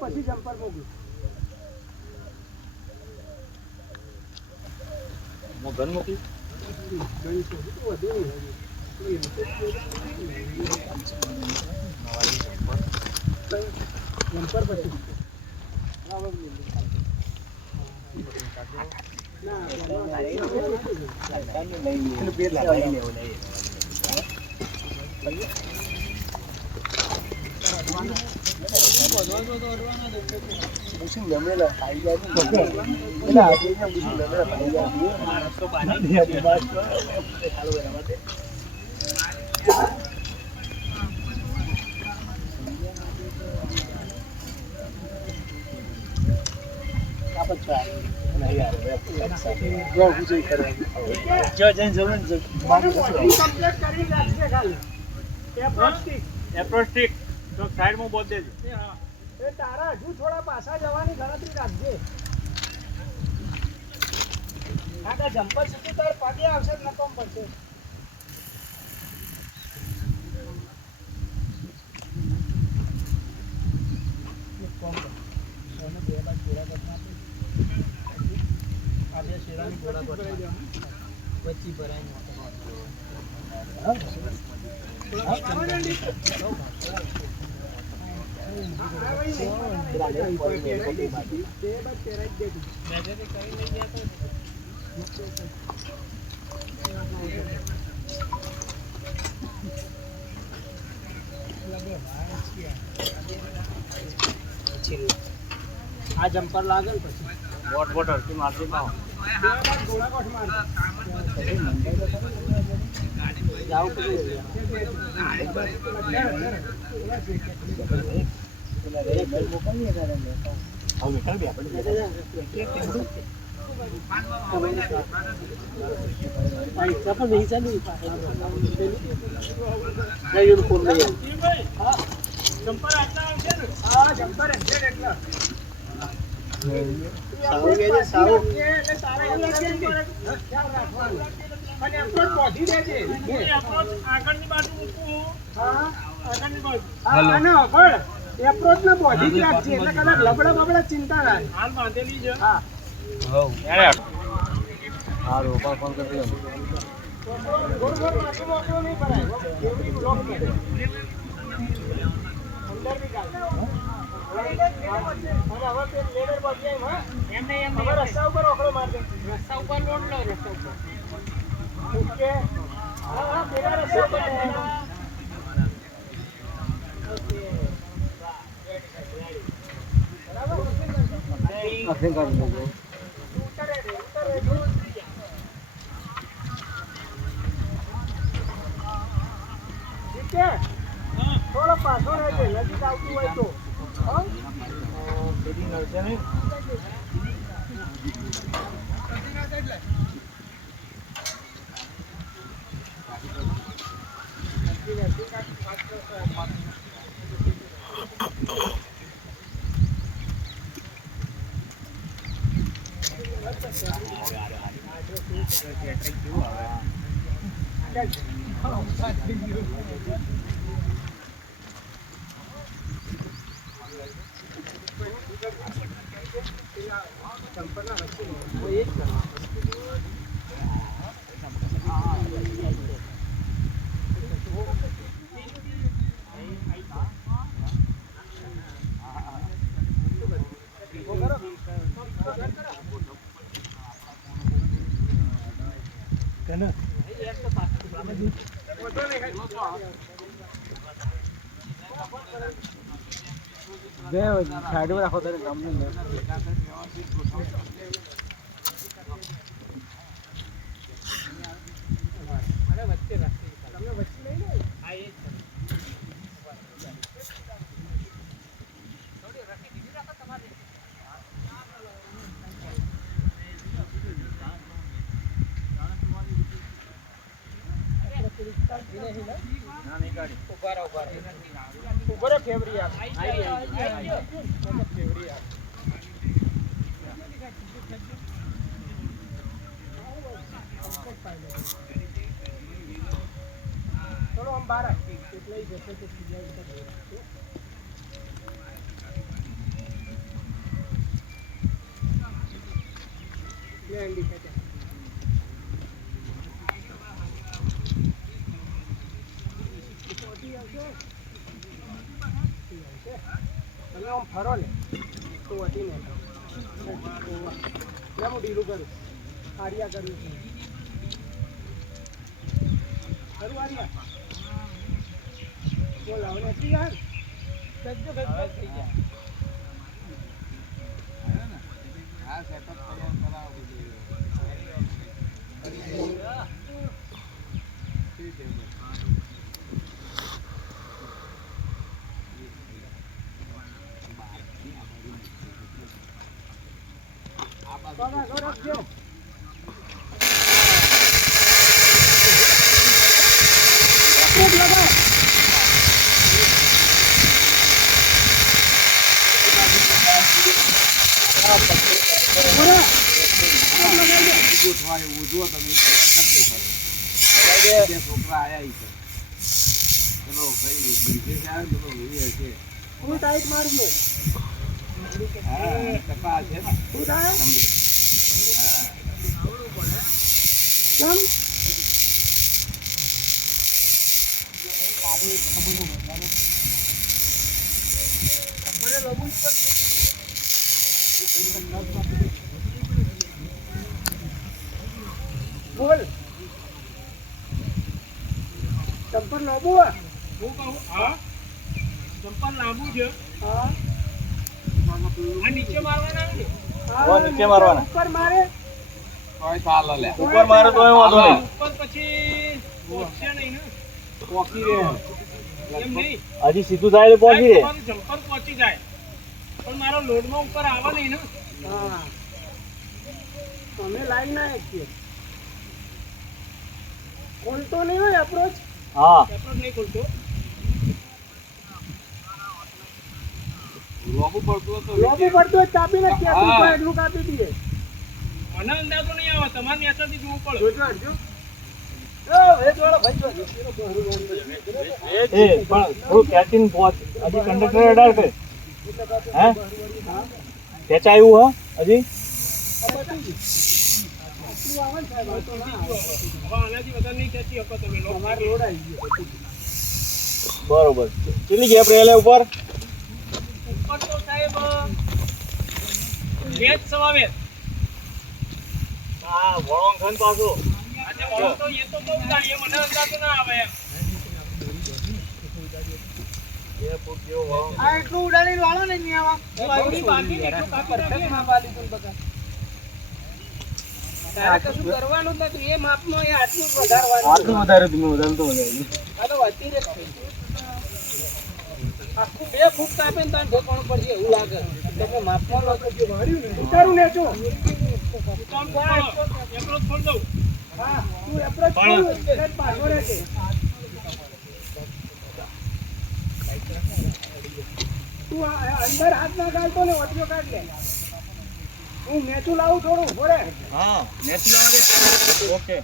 પછી જમ્પર મોકલું. હું ઘર મોકલી જમ્પર પછી તારા હજુ થોડા પાછા જવાની ગણતરી રાખજે. આગળ જમ્પર સુધી તાર પગે આવશે નકોમ પડશે. વચ્ચી ભરાય આ જમ્પર લાગે ને પછી વોટ હરકી મારતી ના ગોળા કોઠ માર જાવ પડે જમ્પર આટલા આવશે ને. હા જમ્પર એક્ઝેક્ટ એટલા આગળની બાજુ મૂકવું. એપ્રોચ ને બોધી જ રાખજે એટલે કદાચ લબડા બબડા ચિંતા ના હાલ બાંધેલી છે. હા હારું ઉપર ફોન કરી દો. ગોળ ગોળ માથું મોકલો નહીં ભરાય. એવડી બ્લોક કરે અંદર બી ગાલ. હવે પેન લેડર બાકી એમ હા એમને એમ હવે રસ્તા ઉપર ઓકળો માર દે. રસ્તા ઉપર લોડ લો રસ્તા ઉપર. ઓકે હા હા પેલા રસ્તા ઉપર થોડો પાછો રહેજે નજીક આવતું હોય તો. સાઈડ રાખો તારે કામ નહીં વચ્ચે રાખી તમને વચ્ચે લઈ લે. હા એ થોડી રાખી બીજી રાખો તમારે. ઉભો ફેવરી યાર ફેવરી યાર ચલો આમ બહાર એટલે જશે તો એન્ડી ખેંચે. તમે આમ ફરો ને તો વટી ને હું ઢીલું કરું આર્યા કર્યું છે કરું આર્યા બોલ હવે નથી યાર સજ્જો ગજબજ થઈ ગયા હા સેટઅપ તૈયાર કરાવો બધું બાબા ગો રાખજો ખૂબ લગા છોકરા આયા ચલો ભાઈ હું ટાઈટ મારું લો હા ટકા છે ને શું થાય કેમ ખબર લગું જ બોલ ચંપલ લાંબુ હું કહું હા ચંપલ લાંબુ છે હા આ નીચે મારવાના ને ઓ નીચે મારવાના ઉપર મારે કોઈ ચાલે લે ઉપર મારે તો વાંધો નહીં ઉપર પછી પહોંચશે નહીં ને પોકી રે એમ નહીં હજી સીધું જાય તો પહોંચી રે તમારું જમ્પર પહોંચી જાય પણ મારો લોડમાં ઉપર આવે નહીં ને હા અમે લાઈન ના છીએ ખોલતો નહીં હોય એપ્રોચ હા એપ્રોચ નહીં ખોલતો લોબુ પડતું તો લોબુ પડતું હોય કાપીને હા. એટલું કાપી દઈએ મને અંદાજો નહીં આવે તમારે નેચરથી જોવું પડે જોજો હટજો એ પણ થોડું કેચિંગ પહોંચ હજી કંડક્ટર અડાર કરે હે ખેંચાયું હા હજી આનાથી વધારે નહીં ખેંચી શકો તમે તમારે લોડ આવી ગયો બરોબર કેટલી ગેપ રહેલા ઉપર ઉપર તો સાહેબ વેજ સવા વેજ હા વળોંગ ખન પાછો આજે વળો તો એ તો બહુ ગાડી મને અંદાજો ના આવે એમ આ એટલું ઉડાડીને વાળો ને નહીં આવા બાકી બાકી એટલું કાપી નાખીએ ના બાલી તો બગા તારે કશું કરવાનું જ નથી એ માપમાં એ આટલું જ વધારવાનું આટલું વધારે તમે વધારે તો વધારે આ તો વધી જ છે આખું 2 ફૂટ કાપે ને તાન ઠેકાણું પડશે એવું લાગે તમે માપમાં લો તો જે વાળ્યું ને ઉતારું ને જો કામ કરો એપ્રોચ છોડ દઉં હા તું એપ્રોચ છોડ એટલે પાછો રહેજે તું અંદર હાથ ના ગાલતો ને ઓટલો કાઢ લે હું મેચું લાવું થોડું બોલે હા નેચરલ ઓકે